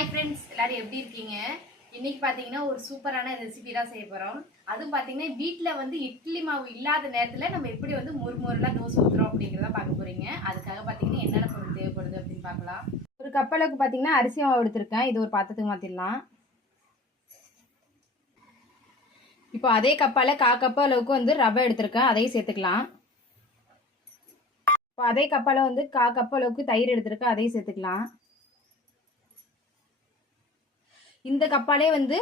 Hi friends எல்லாரும் எப்படி இருக்கீங்க? இன்னைக்கு பார்த்தீங்கன்னா ஒரு சூப்பரான ரெசிபி தான் செய்ய போகிறோம் அதுவும் பார்த்தீங்கன்னா வீட்டில் வந்து இட்லி மாவு இல்லாத நேரத்தில் நம்ம எப்படி வந்து முறுமுறுலாம் தோசை ஊற்றுறோம் அப்படிங்கிறத பார்க்க போகிறீங்க அதுக்காக பார்த்தீங்கன்னா என்னென்ன பொருள் தேவைப்படுது அப்படின்னு பார்க்கலாம். ஒரு கப்பலுக்கு பார்த்தீங்கன்னா அரிசி மாவு எடுத்திருக்கேன். இது ஒரு பாத்திரத்துக்கு மாற்றிடலாம் இப்போ அதே கப்பால் கா கப்பு அளவுக்கு வந்து ரவை எடுத்திருக்கேன். அதையும் சேர்த்துக்கலாம். இப்போ அதே கப்பால் வந்து கா கப்பு அளவுக்கு தயிர் எடுத்திருக்கேன். அதையும் சேர்த்துக்கலாம். இந்த கப்பாலே வந்து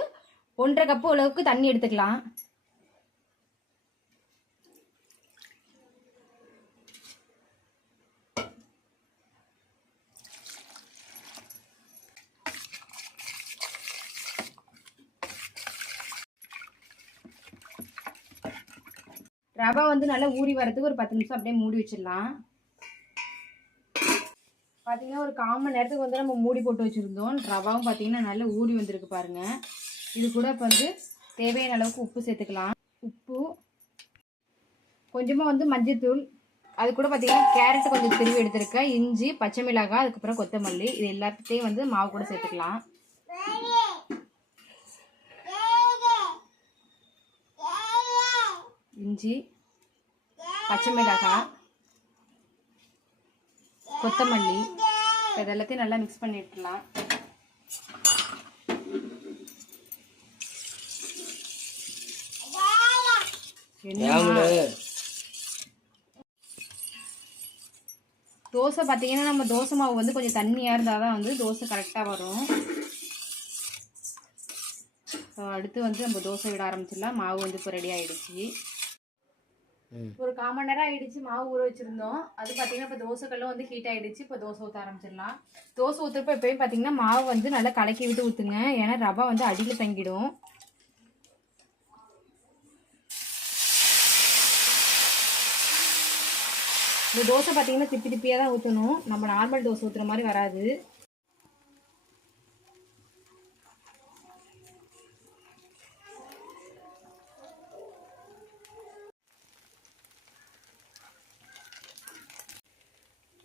ஒன்றரை கப்பு அளவுக்கு தண்ணி எடுத்துக்கலாம். ரவை வந்து நல்லா ஊறி வரதுக்கு ஒரு பத்து நிமிஷம் அப்படியே மூடி வச்சிடலாம். பார்த்தீங்கன்னா ஒரு கால் மணி நேரத்துக்கு வந்து நம்ம மூடி போட்டு வச்சுருந்தோம். ரவாவும் பார்த்தீங்கன்னா நல்லா ஊறி வந்திருக்கு பாருங்கள் இது கூட இப்போ வந்து தேவையான அளவுக்கு உப்பு சேர்த்துக்கலாம். உப்பு கொஞ்சமாக வந்து மஞ்சள்தூள் அது கூட பார்த்தீங்கன்னா கேரட் கொஞ்சம் திருவி எடுத்திருக்கேன். இஞ்சி பச்சை மிளகாய் அதுக்கப்புறம் கொத்தமல்லி இது எல்லாத்தையும் வந்து மாவு கூட சேர்த்துக்கலாம். இஞ்சி பச்சை மிளகாய் கொத்தமல்லி. இது எல்லாத்தையும் நல்லா மிக்ஸ் பண்ணி விட்டுலாம் என்னம்மா? தோசை பார்த்தீங்கன்னா நம்ம தோசை மாவு வந்து கொஞ்சம் தண்ணியாக இருந்தால் தான் வந்து தோசை கரெக்டாக வரும். அடுத்து வந்து நம்ம தோசை விட ஆரம்பிச்சிடலாம். மாவு வந்து இப்போ ரெடி ஆயிடுச்சு. ஒரு கால் மணி நேரம் ஆயிடுச்சு மாவு ஊற வச்சிருந்தோம். அது பார்த்தீங்கன்னா இப்போ தோசைக்கெல்லாம் வந்து ஹீட் ஆயிடுச்சு. இப்போ தோசை ஊற்ற ஆரம்பிச்சிடலாம். தோசை ஊற்றுறப்ப எப்பயும் பார்த்தீங்கன்னா மாவு வந்து நல்லா கலக்கி விட்டு ஊற்றுங்க ஏன்னா ரவை வந்து அடியில் தங்கிடும். இந்த தோசை பார்த்தீங்கன்னா திப்பி திப்பியாக தான் ஊற்றணும் நம்ம நார்மல் தோசை ஊற்றுற மாதிரி வராது.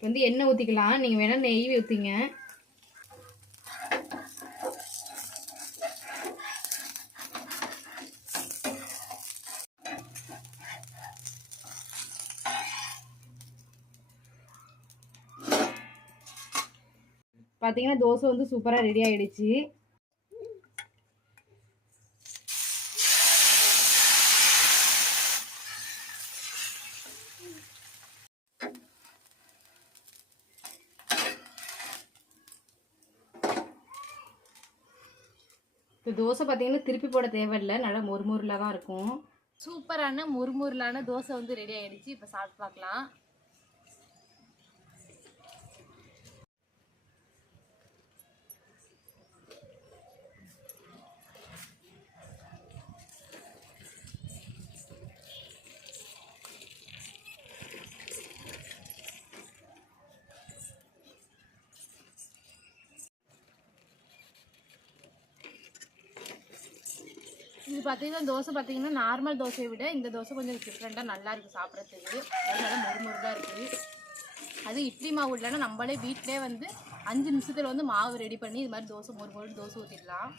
வந்து எண்ணெய் ஊற்றிக்கலாம் நீங்கள் வேணால் நெய் ஊற்றிங்க பார்த்தீங்கன்னா தோசை வந்து சூப்பராக ரெடி ஆகிடுச்சு இந்த தோசை பார்த்தீங்கன்னா திருப்பி போட தேவையில்லை. நல்லா மொறுமொருலாக தான் இருக்கும். சூப்பரான மொறுமொருலான தோசை வந்து ரெடி ஆகிடுச்சு இப்போ சாப்பிட்டு பார்க்கலாம். இது பார்த்தீங்கன்னா தோசை பார்த்தீங்கன்னா நார்மல் தோசையை விட இந்த தோசை கொஞ்சம் டிஃப்ரெண்ட்டாக நல்லா இருக்குது சாப்பிட்றதுக்கு. அதனால மொறுமொறுதாக இருக்குது அது இட்லி மாவு இல்லைன்னா நம்மளே வீட்டிலே வந்து அஞ்சு நிமிஷத்தில் வந்து மாவு ரெடி பண்ணி இது மாதிரி தோசை மொறு மொறு தோசை ஊற்றிடலாம்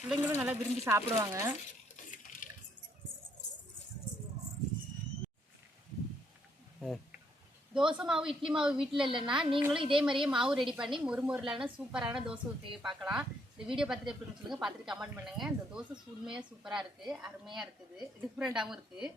பிள்ளைங்களும் நல்லா விரும்பி சாப்பிடுவாங்க. தோசை மாவு இட்லி மாவு வீட்டில் இல்லைன்னா நீங்களும் இதே மாதிரியே மாவு ரெடி பண்ணி மொறுமொருளான சூப்பரான தோசை ஊற்றி பார்க்கலாம். இந்த வீடியோ பார்த்துட்டு எப்படின்னு சொல்லுங்கள் பார்த்துட்டு கமெண்ட் பண்ணுங்கள் இந்த தோசை உண்மையாக சூப்பராக இருக்குது அருமையாக இருக்குது. டிஃப்ரெண்ட்டாகவும் இருக்குது